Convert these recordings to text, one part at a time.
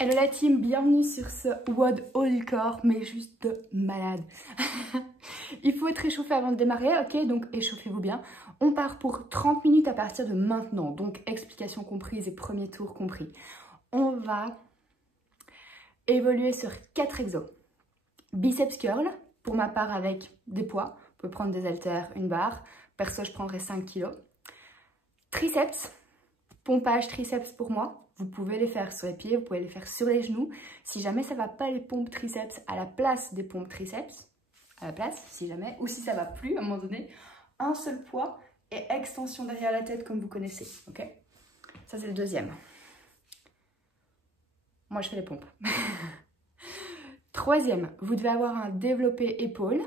Hello la team, bienvenue sur ce WOD All Core, mais juste de malade. Il faut être échauffé avant de démarrer, ok? Donc échauffez-vous bien. On part pour 30 minutes à partir de maintenant, donc explication comprise et premier tour compris. On va évoluer sur 4 exos. Biceps curl, pour ma part avec des poids. Vous pouvez prendre des haltères, une barre. Perso, je prendrai 5 kg. Triceps, pompage triceps pour moi. Vous pouvez les faire sur les pieds, vous pouvez les faire sur les genoux. Si jamais ça ne va pas les pompes triceps à la place des pompes triceps, à la place, si jamais, ou si ça ne va plus à un moment donné, un seul poids et extension derrière la tête comme vous connaissez, ok? Ça c'est le deuxième. Moi je fais les pompes. Troisième, vous devez avoir un développé épaule.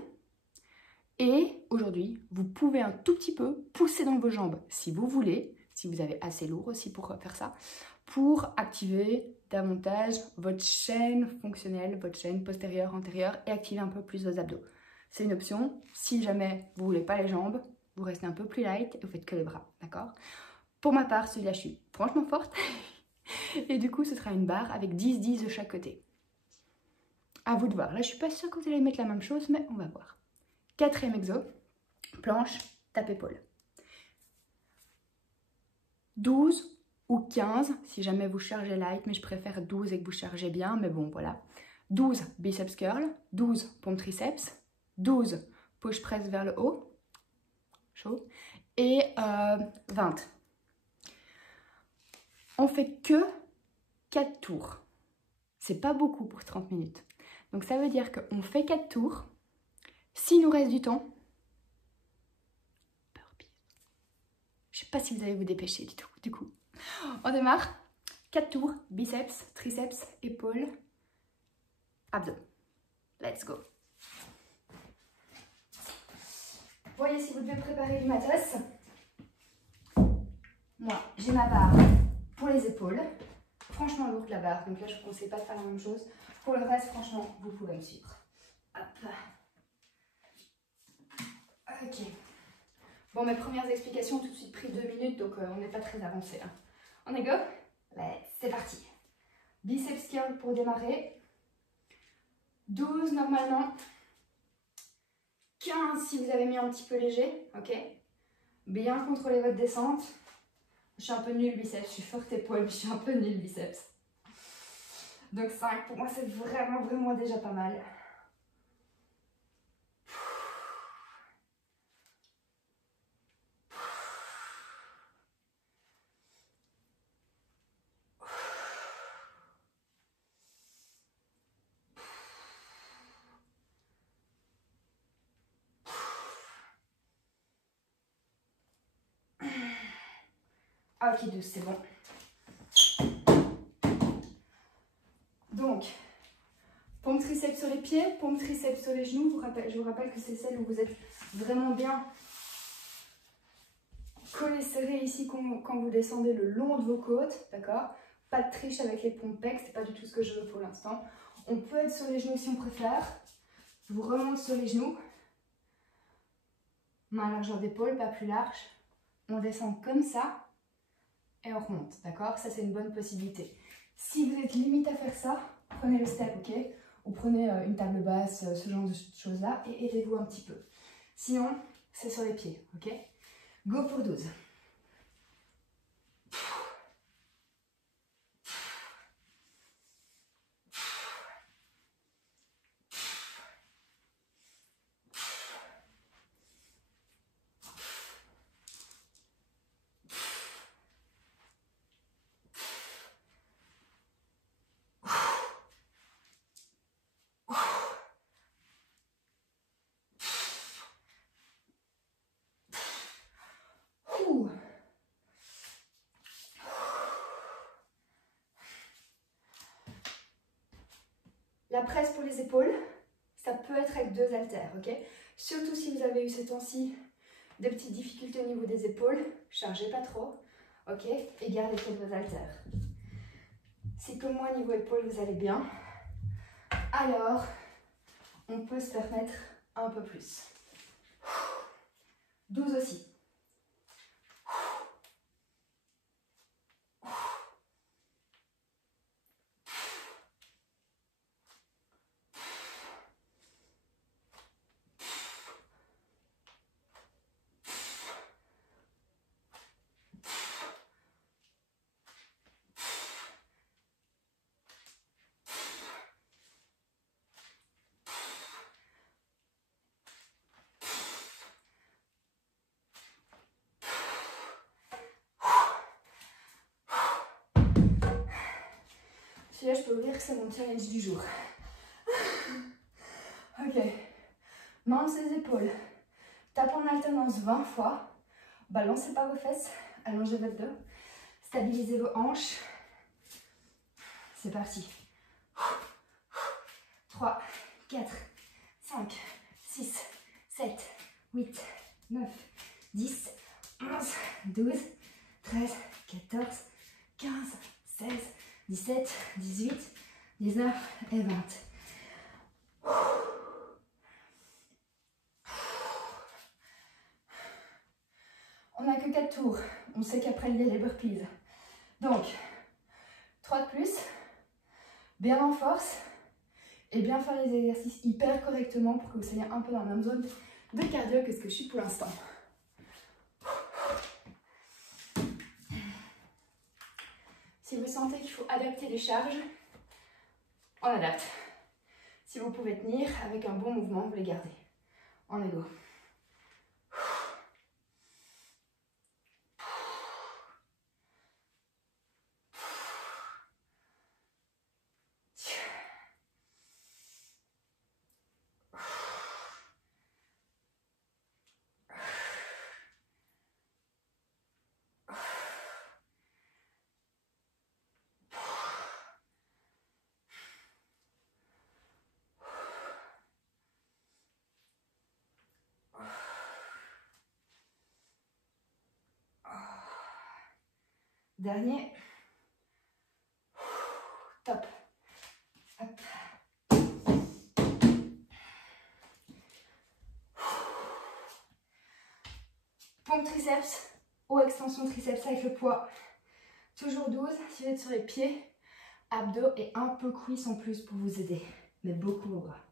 Et aujourd'hui, vous pouvez un tout petit peu pousser dans vos jambes si vous voulez, si vous avez assez lourd aussi pour faire ça, pour activer davantage votre chaîne fonctionnelle, votre chaîne postérieure, antérieure et activer un peu plus vos abdos. C'est une option. Si jamais vous ne voulez pas les jambes, vous restez un peu plus light et vous faites que les bras, d'accord? Pour ma part, celui-là, je suis franchement forte. Et du coup, ce sera une barre avec 10-10 de chaque côté. À vous de voir. Là, je ne suis pas sûre que vous allez mettre la même chose, mais on va voir. Quatrième exo, planche, tape-épaule. 12 ou 15, si jamais vous chargez light, mais je préfère 12 et que vous chargez bien, mais bon, voilà. 12 biceps curl, 12 pompe triceps, 12 push press vers le haut, chaud, et 20. On fait que 4 tours. C'est pas beaucoup pour 30 minutes. Donc ça veut dire qu'on fait 4 tours. S'il nous reste du temps, je sais pas si vous allez vous dépêcher du tout, du coup. On démarre. 4 tours, biceps, triceps, épaules, abdos. Let's go. Voyez si vous devez préparer du matos. Moi, j'ai ma barre pour les épaules. Franchement lourde la barre, donc là je ne vous conseille pas de faire la même chose. Pour le reste, franchement, vous pouvez me suivre. Hop. Ok. Bon, mes premières explications ont tout de suite pris 2 minutes, donc on n'est pas très avancé. Hein. On est go? C'est parti. Biceps curl pour démarrer. 12 normalement. 15 si vous avez mis un petit peu léger, ok? Bien contrôler votre descente. Je suis un peu nulle biceps, je suis forte épaule, mais je suis un peu nulle biceps. Donc 5, pour moi c'est vraiment déjà pas mal. Ah, ok, 12, c'est bon. Donc, pompe triceps sur les pieds, pompe triceps sur les genoux. Je vous rappelle que c'est celle où vous êtes vraiment bien collé serré ici quand vous descendez le long de vos côtes, d'accord? Pas de triche avec les pompes pecs, c'est pas du tout ce que je veux pour l'instant. On peut être sur les genoux si on préfère. Je vous remonte sur les genoux. Main à largeur d'épaule, pas plus large. On descend comme ça et on remonte, d'accord? Ça, c'est une bonne possibilité. Si vous êtes limite à faire ça, prenez le step, ok? Ou prenez une table basse, ce genre de choses-là, et aidez-vous un petit peu. Sinon, c'est sur les pieds, ok? Go pour 12. La presse pour les épaules, ça peut être avec 2 haltères, ok? Surtout si vous avez eu ces temps-ci des petites difficultés au niveau des épaules, chargez pas trop, ok? Et gardez quelques haltères. Si comme moi, niveau épaules, vous allez bien, alors on peut se permettre un peu plus. 12 aussi. Celui-là, je peux vous dire que c'est mon challenge du jour. Ok. Main sur les épaules. Tape en alternance 20 fois. Balancez pas vos fesses. Allongez votre dos. Stabilisez vos hanches. C'est parti. 3, 4, 5, 6, 7, 8, 9, 10, 11, 12, 13, 14, 15, 16, 17, 18, 19 et 20. On n'a que 4 tours. On sait qu'après, il y a les burpees. Donc, 3 de plus. Bien en force. Et bien faire les exercices hyper correctement pour que vous soyez un peu dans la même zone de cardio que ce que je suis pour l'instant. Si vous sentez qu'il faut adapter les charges, on adapte. Si vous pouvez tenir avec un bon mouvement, vous les gardez. On est go. Dernier. Top. Hop. Pompe triceps ou extension triceps avec le poids. Toujours 12. Si vous êtes sur les pieds, abdos et un peu cuisses en plus pour vous aider. Mais beaucoup au bras.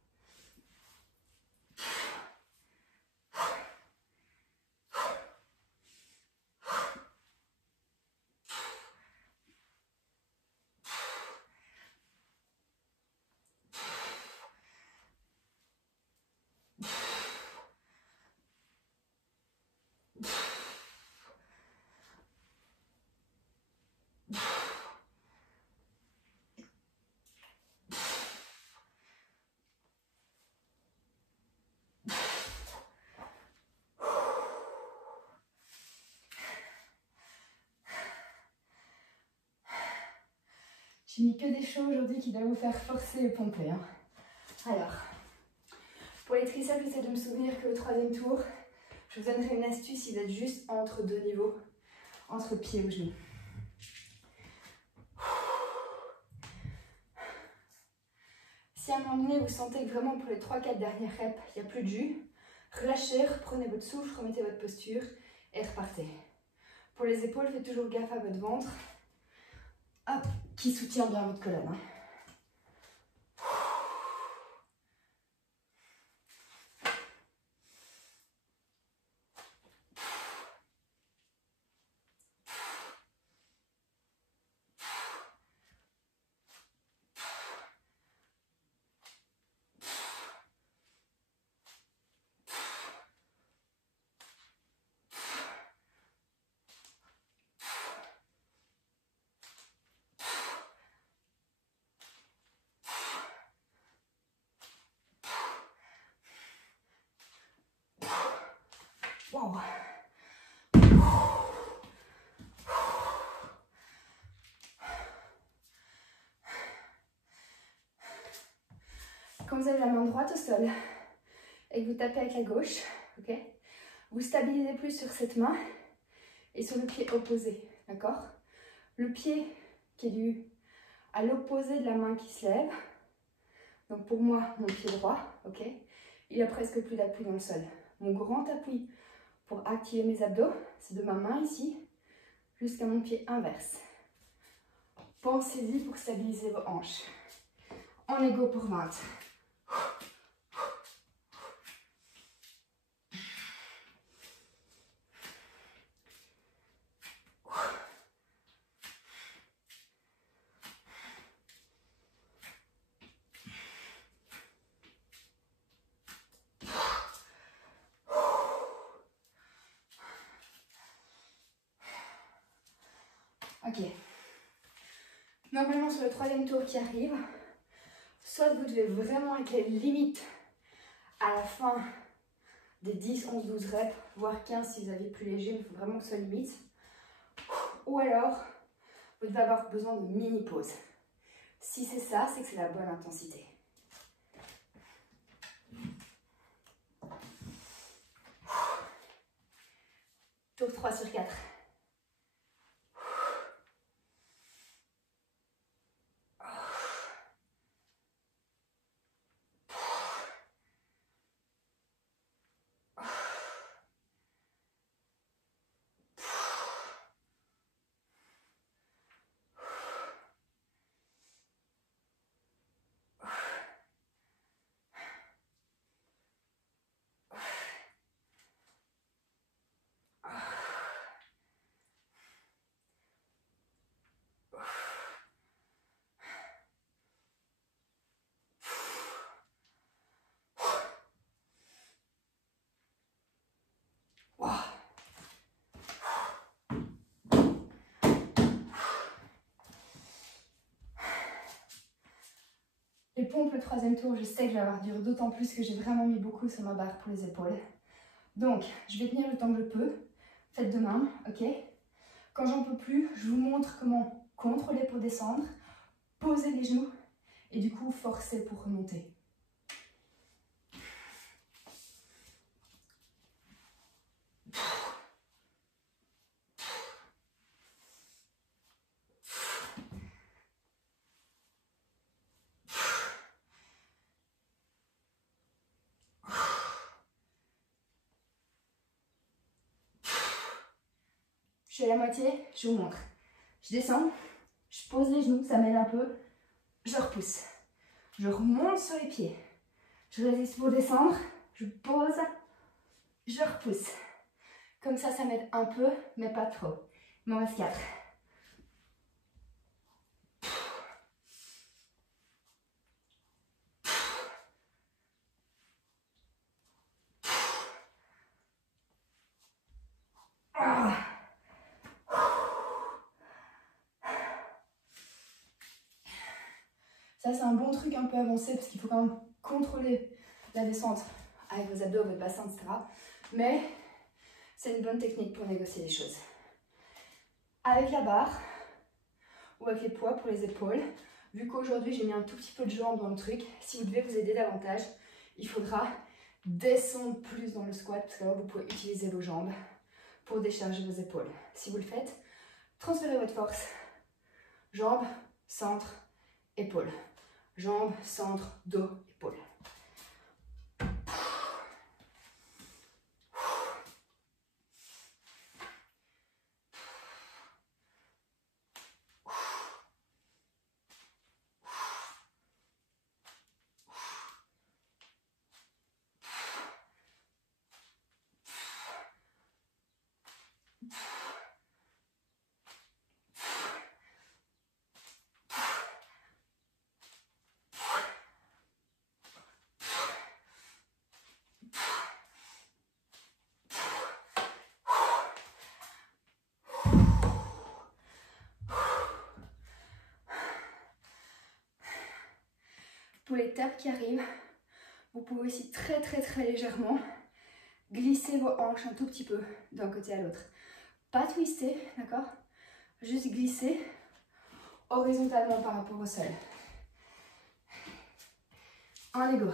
J'ai mis que des choses aujourd'hui qui doivent vous faire forcer et pomper. Hein. Alors, pour les triceps, j'essaie de me souvenir que le troisième tour, je vous donnerai une astuce si vous êtes juste entre deux niveaux, entre pied ou genou. Si à un moment donné, vous sentez que vraiment pour les 3-4 dernières reps, il n'y a plus de jus, relâchez, reprenez votre souffle, remettez votre posture et repartez. Pour les épaules, faites toujours gaffe à votre ventre. Hop, qui soutient bien votre colonne. Hein. Wow. Quand vous avez la main droite au sol et que vous tapez avec la gauche, ok, vous stabilisez plus sur cette main et sur le pied opposé, d'accord? Le pied qui est à l'opposé de la main qui se lève, donc pour moi, mon pied droit, ok, il a presque plus d'appui dans le sol. Mon grand appui pour activer mes abdos, c'est de ma main ici jusqu'à mon pied inverse. Pensez-y pour stabiliser vos hanches. On est go pour 20. Ok. Normalement, sur le troisième tour qui arrive, soit vous devez vraiment être limite à la fin des 10, 11, 12 reps, voire 15 si vous avez plus léger, mais il faut vraiment que ce soit limite. Ou alors, vous devez avoir besoin de mini-pause. Si c'est ça, c'est que c'est la bonne intensité. Tour 3 sur 4. Les pompes, le troisième tour, je sais que je vais avoir dur, d'autant plus que j'ai vraiment mis beaucoup sur ma barre pour les épaules. Donc, je vais tenir le temps que je peux. Faites de même, ok? Quand j'en peux plus, je vous montre comment contrôler pour descendre, poser les genoux et du coup forcer pour remonter. Je suis à la moitié, je vous montre. Je descends, je pose les genoux, ça m'aide un peu, je repousse. Je remonte sur les pieds. Je résiste pour descendre, je pose, je repousse. Comme ça m'aide un peu, mais pas trop. Il m'en reste 4. Ça, c'est un bon truc un peu avancé parce qu'il faut quand même contrôler la descente avec vos abdos, votre bassin, etc. Mais c'est une bonne technique pour négocier les choses. Avec la barre ou avec les poids pour les épaules, vu qu'aujourd'hui j'ai mis un tout petit peu de jambes dans le truc, si vous devez vous aider davantage, il faudra descendre plus dans le squat parce que là vous pouvez utiliser vos jambes pour décharger vos épaules. Si vous le faites, transférez votre force. Jambes, centre, épaules. Jambes, centre, dos, épaules. Pour les tapes qui arrivent, vous pouvez aussi très légèrement glisser vos hanches un tout petit peu d'un côté à l'autre. Pas twister, d'accord? Juste glisser horizontalement par rapport au sol. Allez, go!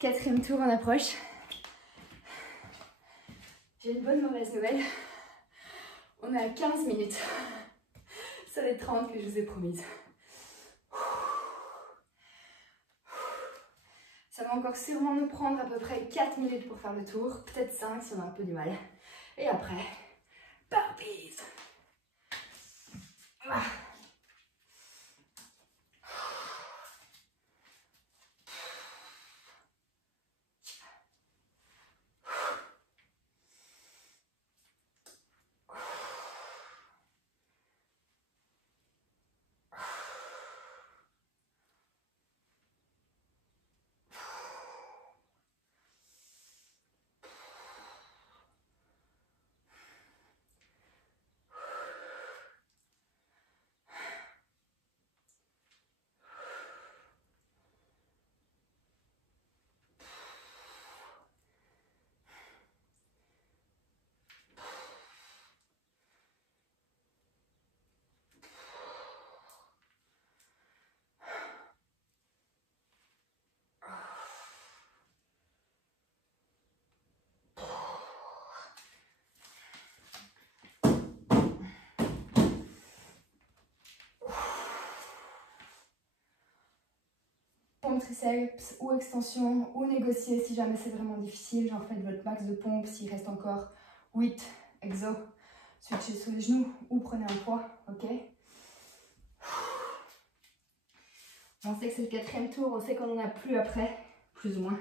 Quatrième tour en approche. J'ai une bonne mauvaise nouvelle. On est à 15 minutes. sur les 30 que je vous ai promises. Ça va encore sûrement nous prendre à peu près 4 minutes pour faire le tour, peut-être 5 si on a un peu du mal. Et après, burpees. Ah. pompe triceps ou extension ou négocier si jamais c'est vraiment difficile. Genre faites votre max de pompe s'il reste encore 8 exos. Switchez sur les genoux ou prenez un poids, ok? On sait que c'est le 4e tour, on sait qu'on n'en a plus après, plus ou moins.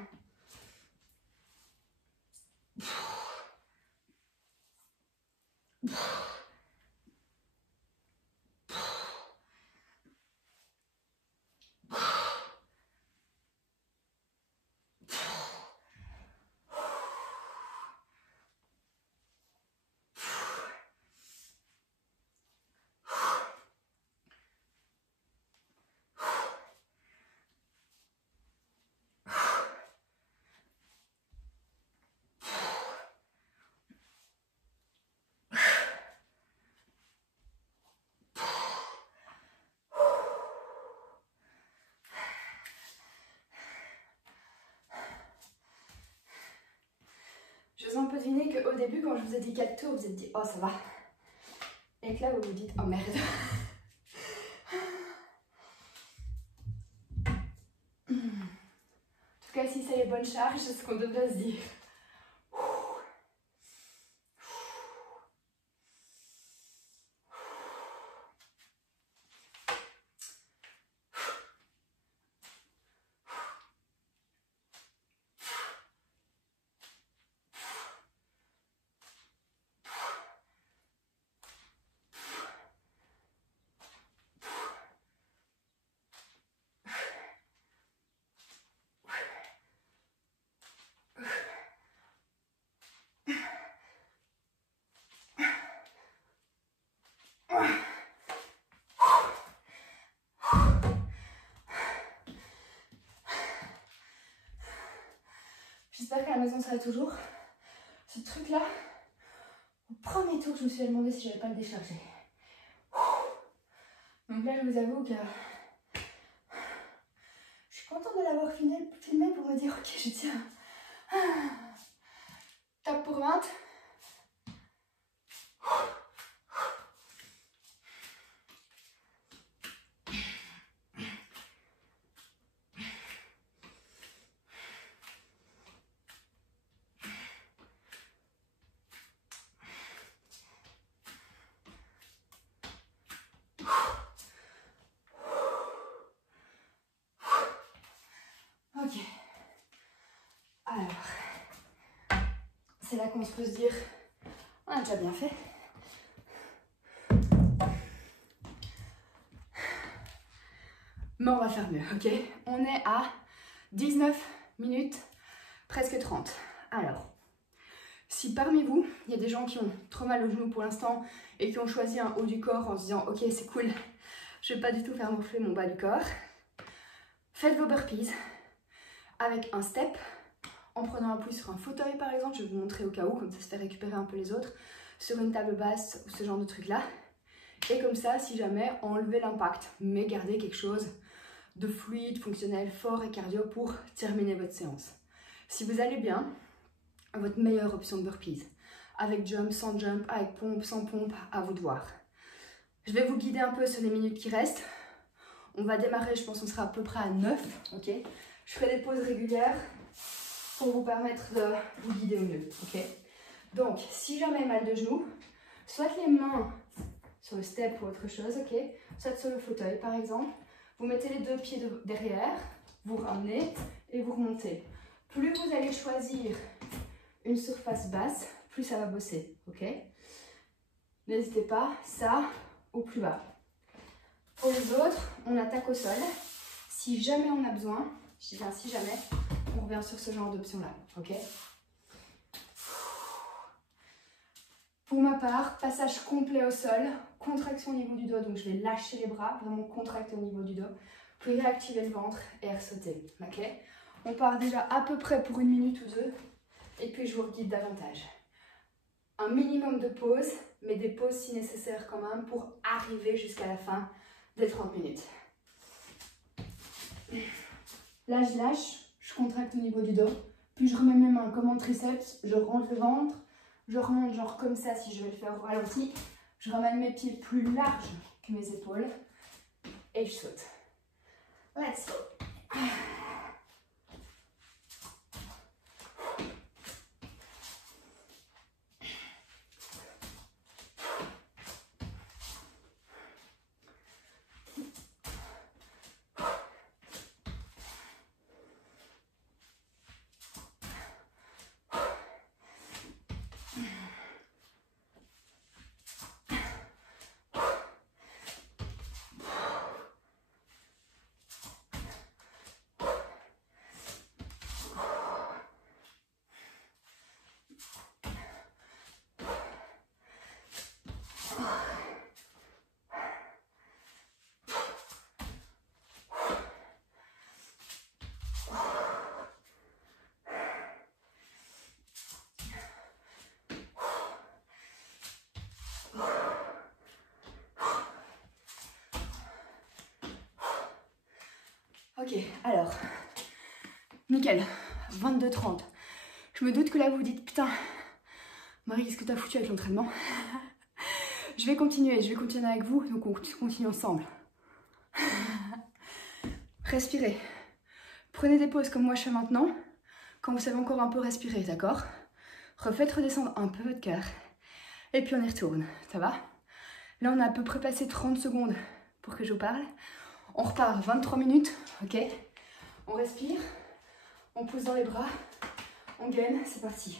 J'ose un peu deviner qu'au début, quand je vous ai dit 4 tours, vous vous êtes dit « Oh, ça va ». Et que là, vous vous dites « Oh, merde ». En tout cas, si c'est les bonnes charges, c'est ce qu'on devrait se dire. J'espère qu'à la maison ça va toujours. Ce truc là, au premier tour, je me suis demandé si j'allais pas le décharger. Donc là, je vous avoue que je suis contente de l'avoir filmé pour me dire ok, je tiens. Top pour 20. Ok. Alors, c'est là qu'on peut se dire, on a déjà bien fait. Mais on va faire mieux, ok? On est à 19 minutes, presque 30. Alors, si parmi vous, il y a des gens qui ont trop mal au genou pour l'instant et qui ont choisi un haut du corps en se disant, ok, c'est cool, je vais pas du tout faire gonfler mon bas du corps, faites vos burpees avec un step, en prenant appui sur un fauteuil par exemple, je vais vous montrer au cas où, comme ça se fait récupérer un peu les autres, sur une table basse ou ce genre de truc là. Et comme ça, si jamais, enlevez l'impact, mais gardez quelque chose de fluide, fonctionnel, fort et cardio pour terminer votre séance. Si vous allez bien, votre meilleure option de burpees, avec jump, sans jump, avec pompe, sans pompe, à vous de voir. Je vais vous guider un peu sur les minutes qui restent. On va démarrer, je pense qu'on sera à peu près à 9, ok? Je ferai des pauses régulières pour vous permettre de vous guider au mieux, ok? Donc, si jamais mal de genoux, soit les mains sur le step ou autre chose, ok? Soit sur le fauteuil, par exemple. Vous mettez les deux pieds derrière, vous ramenez et vous remontez. Plus vous allez choisir une surface basse, plus ça va bosser, ok? N'hésitez pas, ça ou plus bas. Pour les autres, on attaque au sol. Si jamais on a besoin, je dis bien si jamais, on revient sur ce genre d'option-là, ok? Pour ma part, passage complet au sol, contraction au niveau du dos, donc je vais lâcher les bras, vraiment contracter au niveau du dos, puis réactiver le ventre et ressauter, ok? On part déjà à peu près pour 1 minute ou 2, et puis je vous guide davantage. Un minimum de pause, mais des pauses si nécessaire quand même, pour arriver jusqu'à la fin des 30 minutes. Là, je lâche, je contracte au niveau du dos, puis je remets mes mains comme en triceps, je rentre le ventre, je remonte genre comme ça si je vais le faire au ralenti. Je ramène mes pieds plus larges que mes épaules et je saute. Let's go. Ok, alors, nickel, 22h30. Je me doute que là vous vous dites, putain, Marie, qu'est-ce que t'as foutu avec l'entraînement? Je vais continuer avec vous, donc on continue ensemble. Respirez. Prenez des pauses comme moi je fais maintenant, quand vous savez encore un peu respirer, d'accord? Refaites redescendre un peu votre cœur, et puis on y retourne, ça va? Là, on a à peu près passé 30 secondes pour que je vous parle. On repart 23 minutes, ok? On respire, on pousse dans les bras, on gaine, c'est parti.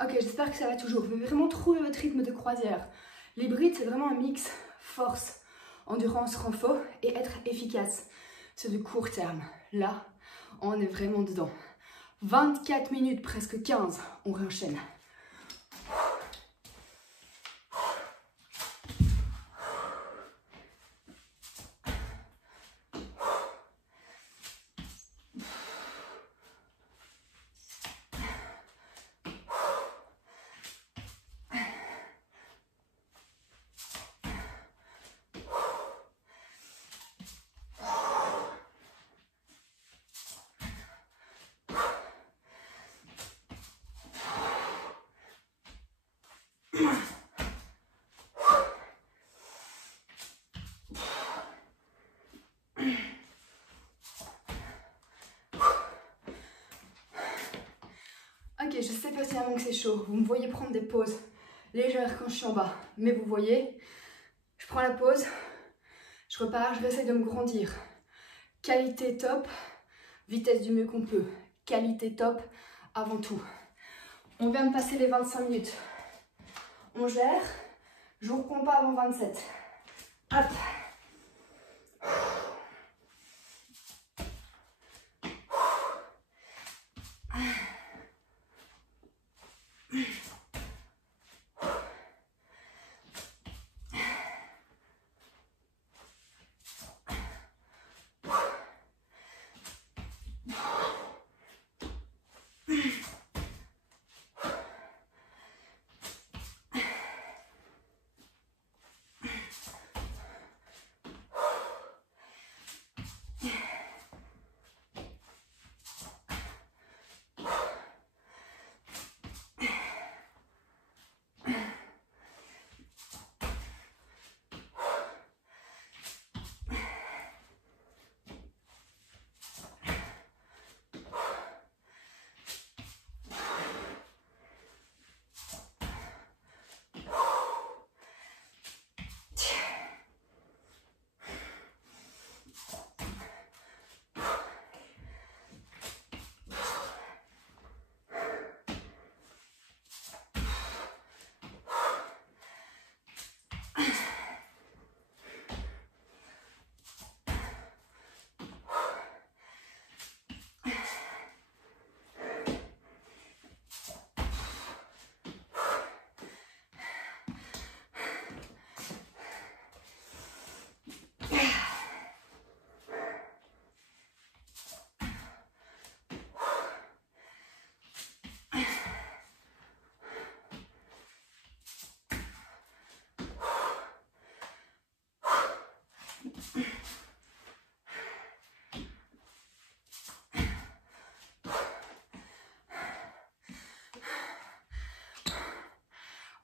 Ok, j'espère que ça va toujours. Vous pouvez vraiment trouver votre rythme de croisière. L'hybride, c'est vraiment un mix force, endurance, renfort et être efficace. C'est du court terme. Là, on est vraiment dedans. 24 minutes, presque 15, on réenchaîne. Ok, je sais pertinemment que c'est chaud. Vous me voyez prendre des pauses légères quand je suis en bas. Mais vous voyez, je prends la pause, je repars, je vais essayer de me grandir. Qualité top, vitesse du mieux qu'on peut. Qualité top avant tout. On vient de passer les 25 minutes. On gère, je vous reprends pas avant 27. Hop.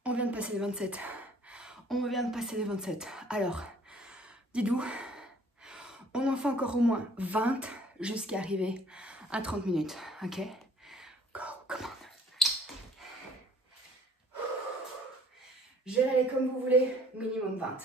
On vient de passer les 27. On vient de passer les 27. Alors, Didou, on en fait encore au moins 20 jusqu'à arriver à 30 minutes. Ok? Go, come on. Gérez-les comme vous voulez, minimum 20.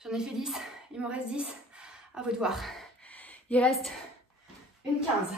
J'en ai fait 10, il m'en reste 10, à vous de voir. Il reste une 15.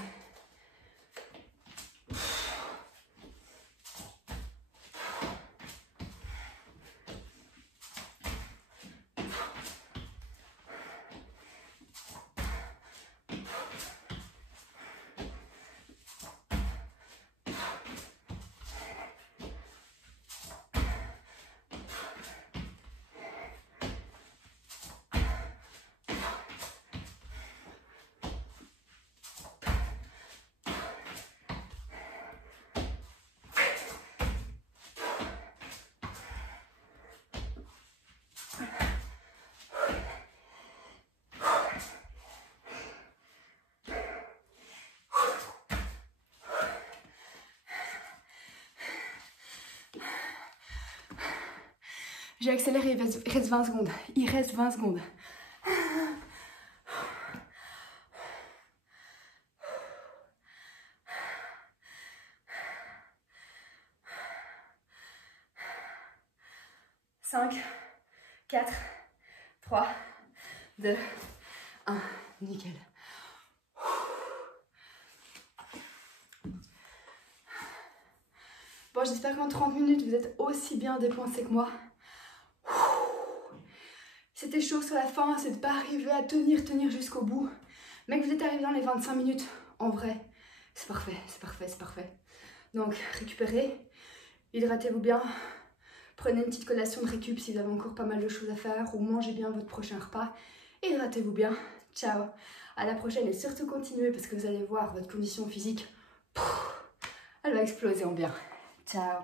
J'ai accéléré, il reste 20 secondes. Il reste 20 secondes. Cinq, 4, 3, 2, 1. Nickel. Bon, j'espère qu'en 30 minutes, vous êtes aussi bien dépensés que moi. C'était chaud sur la fin, c'est de ne pas arriver à tenir jusqu'au bout. Mais que vous êtes arrivé dans les 25 minutes, en vrai, c'est parfait, c'est parfait, c'est parfait. Donc, récupérez, hydratez-vous bien, prenez une petite collation de récup si vous avez encore pas mal de choses à faire, ou mangez bien votre prochain repas, hydratez-vous bien, ciao. À la prochaine et surtout continuez parce que vous allez voir votre condition physique, elle va exploser en bien. Ciao.